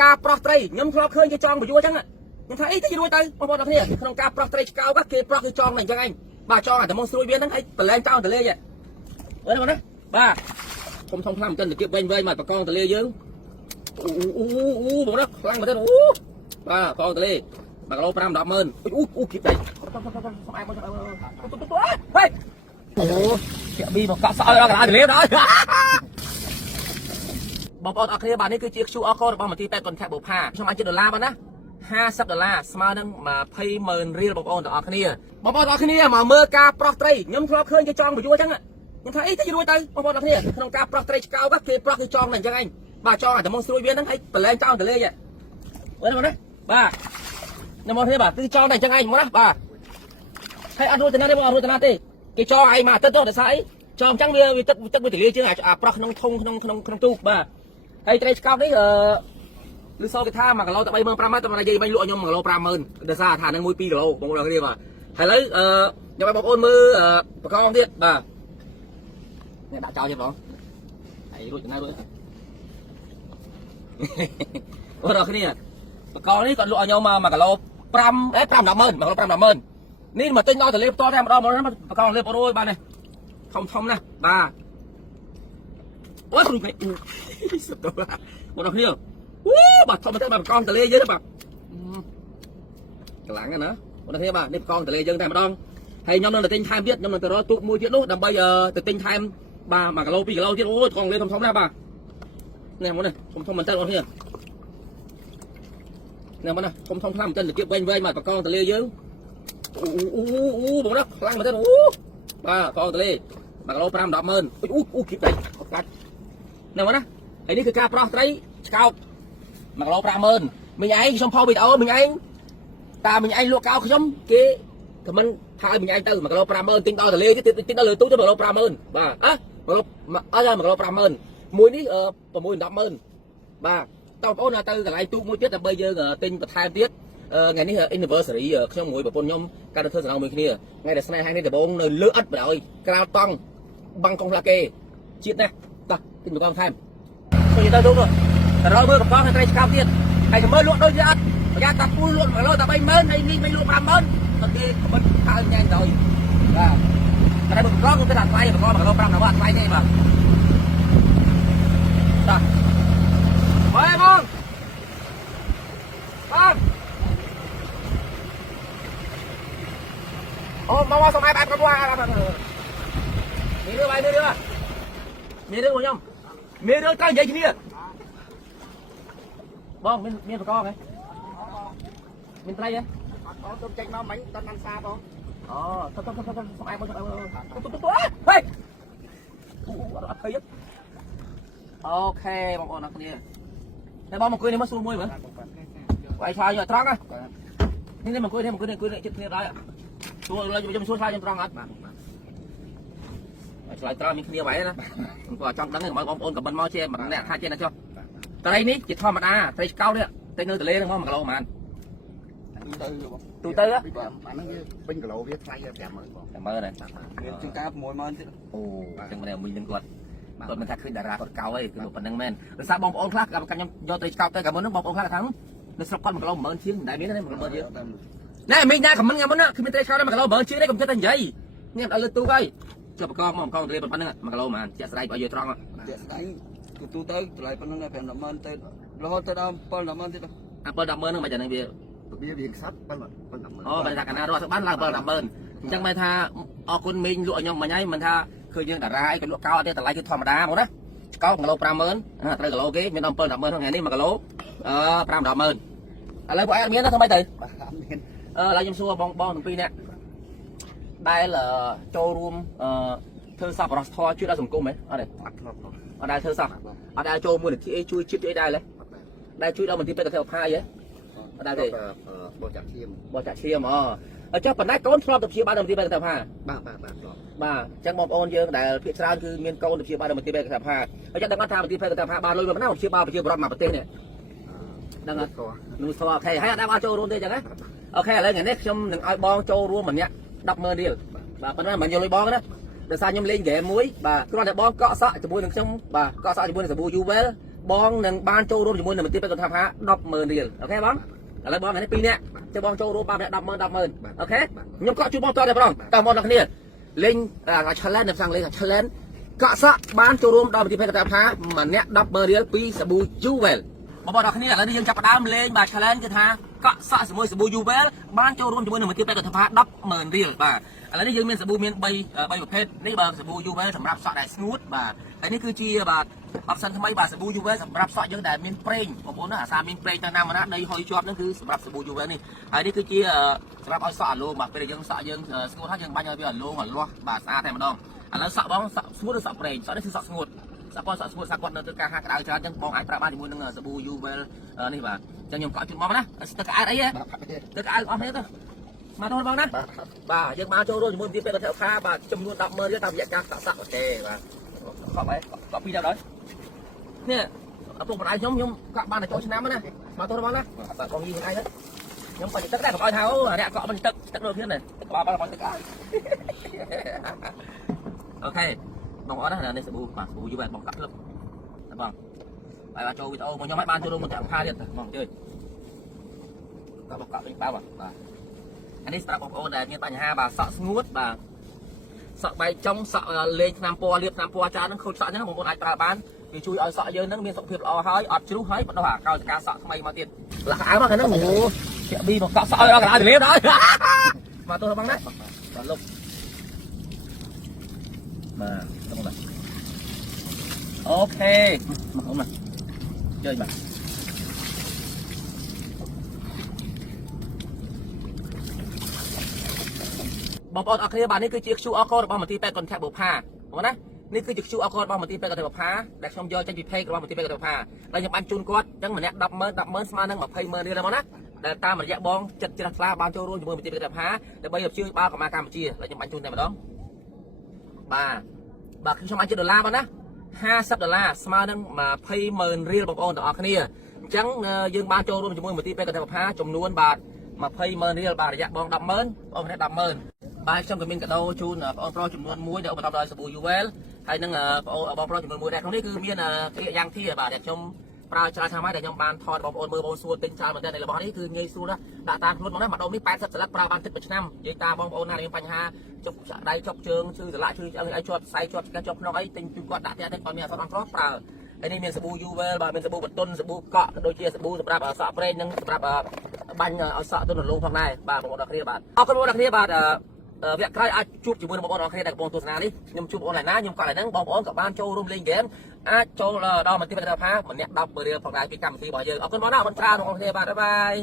ការប្រោះត្រីខ្ញុំធ្លាប់ឃើញគេចង់បញ្យួរអញ្ចឹងខ្ញុំថាអីទៅរួចទៅបងប្អូនអរគ្នាក្នុងការប្រោះត្រីឆ្កោគេប្រោះគឺចង់តែអញ្ចឹងឯងបាទចង់តែមកស្រួយវាហ្នឹងឯងប្រឡែងចោលទលេហ្នឹងមើលណាបាទខ្ញុំធំខ្លាំងមិនទៅទៀតវិញមកបកងទលេយើងអូបងណាខ្លាំងមែនទេអូបាទកងទលេ1គីឡូ5 10ម៉ឺនអូគៀបដៃស្អែកមកហេអូជាប៊ីមកកាក់សឲ្យដល់កន្លែងទលេដល់បងប្អូនអរគ្នាបាទនេះគឺជា QR code របស់មន្ទីរពេទ្យកុនថាបុផាខ្ញុំអាច$បានណា$50ស្មើនឹង20,000រៀលបងប្អូនទាំងអស់គ្នាបងប្អូនអរគ្នាមកមើលការប្រោះត្រីខ្ញុំធ្លាប់ឃើញគេចង់បញ្យួរអញ្ចឹងខ្ញុំថាអីទៅរួចទៅបងប្អូនអរគ្នាក្នុងការប្រោះត្រីឆ្កោគេប្រោះគឺចង់តែអញ្ចឹងឯងបាទចង់តែមកស្រួយវាហ្នឹងឯងប្រឡែងចោលទលេហ្នឹងមើលណាបាទខ្ញុំមកគ្នាបាទគឺចង់តែអញ្ចឹងឯងមកណាបាទហើយអត់រួចទៅណាទេបងអត់រួចទៅណាទេគេចង់ឯងមកអាទិត្យទៅដោយសារអីចង់អញ្ចឹងវាទឹកវាទលាជាងអាប្រោះក្នុងធុងក្នុងទូកបាទហើយត្រីឆ្កោនេះឬសល់គេថា1គីឡូតែ35,000តែនិយាយបាញ់លក់ខ្ញុំ1គីឡូ50,000ដោយសារថានឹង1 2គីឡូបងប្អូនគ្នាបាទហើយឥឡូវខ្ញុំឲ្យបងប្អូនមើលបកងទៀតបាទនេះដាក់ចោលទៀតបងហើយរួចទៅណារួចបងប្អូនគ្នាបកងនេះគាត់លក់ឲ្យខ្ញុំ1គីឡូ5 10ម៉ឺន1គីឡូ5 10ម៉ឺននេះមកទិញដល់ទលេផ្ទាល់តែម្ដងបកងលេបរួយបាទនេះធំណាស់បាទអូយគ្រូពេកសុទ្ធទៅបងប្អូនគ្នាបាទធំទៅបាទបកងទលេយើងបាទខ្លាំងណាបងប្អូនគ្នាបាទនេះបកងទលេយើងតែម្ដងហើយខ្ញុំនឹងទៅទិញថែមទៀតខ្ញុំនឹងទៅរកទូកមួយទៀតនោះដើម្បីទៅទិញថែមបាទ1គីឡូ2គីឡូទៀតអូយកងលេធំណាស់បាទនេះមកនេះធំមែនតើបងប្អូនគ្នានេះមកណាធំខ្លាំងមែនតើគៀបវែងមកបកងទលេយើងអូបងណាខ្លាំងមែនតើអូបាទកងទលេ1គីឡូ5 10ម៉ឺនអូគៀបដៃកាច់នេះមកណាហើយនេះគឺការប្រោះត្រីឆ្កោក1គីឡូ50,000មិញឯងខ្ញុំផុសវីដេអូមិញឯងតាមិញឯងលក់កោខ្ញុំគេខមមិនថាឲ្យមិញឯងទៅ1គីឡូ50,000ទិញដល់ទលេទៀតទិញដល់លើទូទៅ1គីឡូ50,000បាទ1គីឡូ50,000មួយនេះ6 10ម៉ឺនបាទតើបងប្អូនទៅកន្លែងទូកមួយទៀតដើម្បីយើងទិញបន្ថែមទៀតថ្ងៃនេះ anniversary ខ្ញុំមួយប្រពន្ធខ្ញុំការទៅធ្វើសំណងមួយគ្នាថ្ងៃដែលស្នេហានេះដំបូងនៅលើអិតបណ្ដោយក្រៅតង់បាំងកងឡាគេជាតិណាតោះទិញមកថែមខ្ញុំទៅទូកទៅរកមើលកកងត្រីឆ្កោទៀតហើយមើលលក់ដូចជាអត់ប្រយ័ត្នតាពូលក់1គីឡូតែ30,000ហើយនេះមិនលក់50,000តែគេខមិនថាញ៉ាំដល់បាទតែបើកកងគឺថាថ្លៃកក1គីឡូ5 10បាត់ថ្លៃទេបាទតោះបាយបងបាទអូមកសុំឲ្យបែបគាត់មកមានរឿងបាយមានរឿងរបស់ខ្ញុំមានរឿងទៅនិយាយគ្នាបងមានបកងហ៎មានត្រីហ៎អត់ទៅចេញមកមិញតបានសាបងអូទៅសុំឲ្យមកហេអូអត់ឃើញអូខេបងប្អូនអរគ្នាតែបងមកអង្គុយនេះមកសួរមួយមើលបាយឆាយត្រង់នេះមកអង្គុយនេះចិត្តគ្នាដែរសួរខ្ញុំសួរឆាយខ្ញុំត្រង់អត់បាទឆ្លើយត្រង់មានគ្នាໄວណាខ្ញុំក៏ចង់ដឹងឲ្យបងប្អូនខមមិនមកជាម្នាក់ថាចេះណាចុះត្រីនេះជាធម្មតាត្រីឆ្កោនេះតែនៅទលេហ្នឹងមក1គីឡូប៉ុន្មានទូទៅអាហ្នឹងវាពេញគីឡូវាថ្លៃ50000បង50000ហ្នឹងមានជាងការ60000ទៀតអូចឹងម្នាក់មួយនឹងគាត់មិនថាឃើញតារាគាត់កោអីគឺប៉ុណ្្នឹងមែនដោយសារបងប្អូនខ្លះខ្ញុំយកត្រីឆ្កោទៅកាលមុនហ្នឹងបងប្អូនខ្លះថានៅស្រុកគាត់1គីឡូ10000ជាងមិនដែលមានទេ1គីឡូ10000ជាងណែមីងណាខមមិនកាលមុនណាគឺមានត្រីឆ្កោដល់1គីឡូ10000ជាងទេកុំគិតតែនិយាយនេះអត់លើទូកហើយចុះបកងមកទលេប៉ុណ្្នឹង1គីឡូប៉ុន្មានជាក់ស្ដែងបើយកត្រង់ជាក់ស្ដែងទូទៅតម្លៃប៉ុណ្្នឹង5 10ម៉ឺនទៅរហូតទៅដល់7 10ម៉ឺនទៀត7 10ម៉ឺនហ្នឹងមិនចឹងវាខ្សត់7 10ម៉ឺនអូបើថាកណារត់បានឡើង7 10ម៉ឺនអញ្ចឹងមិនថាអរគុណមីងលក់ឲ្យខ្ញុំមិញហើយមិនថាឃើញយើងតារាអីក៏លក់កោអត់ទេតម្លៃគឺធម្មតាបងណាឆ្កោ1គីឡូ50000ត្រូវគីឡូគេមានដល់7 10ម៉ឺនថ្ងៃនេះ1គីឡូ5 10ម៉ឺនឥឡូវពួកឯងមានណាធ្វើម៉េចទៅមានឥឡូវខ្ញុំសួរបងទាំងពីរនាក់ដែលចូលរួមធ្វើសប្បុរសធម៌ជួយដល់សង្គមហ៎អត់ទេអត់ដែលធ្វើសោះអត់ដែលចូលមួយនាទីអីជួយជាតិអីដែរដែលជួយដល់មន្ទីរពេទ្យកសិផលហ៎អត់ដែលទេបោះចាក់ឈាមអញ្ចឹងប៉ុន្តែកូនធ្លាប់ទៅព្យាបាលដល់មន្ទីរពេទ្យកសិផលបាទអញ្ចឹងបងប្អូនយើងដែលភាគច្រើនគឺមានកូនទៅព្យាបាលដល់មន្ទីរពេទ្យកសិផលអញ្ចឹងដឹងអត់ថាមន្ទីរពេទ្យកសិផលបានលុយប៉ុណ្ណាព្យាបាលប្រជាពលរដ្ឋមកប្រទេសនេះដឹងអត់នោះស្គាល់អូខេហើយអត់បានចូលរួមទេអញ្ចឹងណាអូខេឥឡូវថ្ងៃនេះខ្ញុំនឹងឲ្យបងចូលរួមម្នាក់100000រៀលបាទប៉ុន្តែមិនយកលុយបងណាដោយសារខ្ញុំលេងហ្គេមមួយបាទគ្រាន់តែបងកក់សក់ជាមួយនឹងខ្ញុំបាទកក់សក់ជាមួយនឹងសាប៊ូយូវែល bong nâng ban châu rôm chỉ muốn là mình tiếp tục tham phá đọc mờ liền ok bóng là bong này pi nè cho bong châu rôm ba nè đọc mờ ok nhưng có chú bong to đẹp không tao mong là cái này linh challenge làm sang linh challenge cọ sạ ban châu rôm đọc mình tiếp tục tham phá mà nè đọc mờ liền pi sờ bù chú về mà bọn cái này là đi dân chập đám lên bà challenge cái tha cọ sạ sờ môi sờ bù chú về ban châu rôm chỉ muốn là mình tiếp tục tham phá đọc mờ liền bà là đi dân miền sờ bù miền bay bay một hếtนี่bà sờ bù chú về sầmรับsạ đại smooth bà cáiนี้คือจีbà option ทำไมบาสบู่ยูเวสำหรับสอดยังแต่มีนเปร่งผมบอกนะสามีนเปร่งต่างๆมานะในหอยจอบนั่นคือสำหรับสบู่ยูเวสนี่อันนี้คือจีสำหรับเอาสอดลงแบบเป็นยังสอดยังสกุลถ้ายังบ้านยังเป็นลงหันล้อบาสอาแต่มาดองอันนั้นสอดบ้องสมุดสอดเปร่งสอดนี่คือสอดสมุดสปอนสอดสมุดสกุลนั่นคือการหากระดาษจานยังบ้องไอ้ตราบ้านอยู่บนนั่งสบู่ยูเวสนี่บ่าจะยงเกาะจุดมองนะตะกายอะไรเนี่ยตะกายออกให้ตัวมาโดนบ้างนะบ่ายังมาโจโร่อยู่บนที่เป็นกระเทาะข้าบ่าจำนวนดับเมอร์ที่ทำอย่างการสักโอเคบ่าเข้าไปก็ปีเดียวเลยเนี่ยเอาตัวปลายnhóm các bạn là cho năm nữa mà tôi nói đó còn gì ai hết nhóm phải tất cả các bạn tháo nè cọ mình tất đôi phía này ba tất cả ok bằng đó là đây sẽ bù mà bù như vậy bằng cắt luôn bằng bài bà cho video một nhóm mấy ban cho luôn một trận hai liền bằng chơi các bạn cọ bên bao à anh đi start bằng ô này như tại nhà hai bà sợ ngút bà sợ bay trong sợ lên nam po liệp nam po cha nó không sợ nhá một ai ta bán thì chui ở sợ dơ nó miên sọc phiệp lo hơi ọt chú hơi bắt đầu hả cao ca sợ mày mà tiền là áo mà cái nó ngủ chuyện đi một cọ sợ đó là thì đó mà tôi băng đấy lục mà không này ok mà không này chơi màบอลอัครีบานนี่คือจิกชูอัลกอร์บอลมันตีไปก่อนแทบบุพาถูกไหมนี่คือจิกชูอัลกอร์บอลมันตีไปก่อนแทบบุพาแต่ชมยอจะจีเพย์บอลมันตีไปก่อนแทบบุพาเรายังบันจุนกอดยังเหมือนเนี้ยดับเมิร์สมานั่งแบบเพย์เมิร์นี่อะไรมั้งนะแต่ตามมันแยกบอลจัดจัดฟ้าบอลโจรุ่นอยู่มือมันตีไปก่อนแทบบุพาแต่ใบหยบชื่อบ้ากับมาการมันจีเรายังบันจุนแต่มาดองบาคือชมอันจี$มั้งนะ$50สมานั่งมาเพย์เมิร์เรียลบอลต่ออัครีจังยังบอลโจรุ่นอยู่มือมันตีไปก่อนแทบบุพาจำนวนบาทมาเพย์เมิร์เรียลบาทระยะบอลดับเมิร์บอลมันได้ดับเมิร์bài trong cái mình cả đâu chun ông pro chụp luôn muối để ông tập đời sập bùi UL hay năng ông pro chụp luôn muối đẹp không đấy cứ miên cái dạng thi bà đẹp trong pra cha cha máy để trong bàn thọt bóng ôn mưa bóng xuân tinh cha mình đây này là bóng đấy cứ nghe xu đó đã tan luôn bóng đấy mặt ông biết bay sập sập pra bàn tích 1 năm vậy ta bóng ôn này bánh ha chụp đây chụp trường sư lại sư ai chuột say chuột cái chụp nó ấy tinh chụp quạt đã thế còn mẹ sao ông pro pra cái này miền sập bùi UL bà miền sập bùi bật tôn sập bùi cọ đôi chia sập bùi sập pra sập pre nhưng sập pra bánh ở sọ tôn lông thằng này bà một đặc biệt bàเอาcái một đặc biệt bà việcใครอาจูบอยู่บนบอลใครได้บอลตัวนาดิยมจูบออนไลน์นะยมก่อนไหนนั่งบอลกับบ้านโจร่วมเล่นเกมโจดอมันที่เป็นราคาเหมือนเนี้ยดับเบอร์เรียลฝั่งใดปีกรรมที่บ่อยเยอะเอาคนบอลหน้าบอลตราของโอเคบายบาย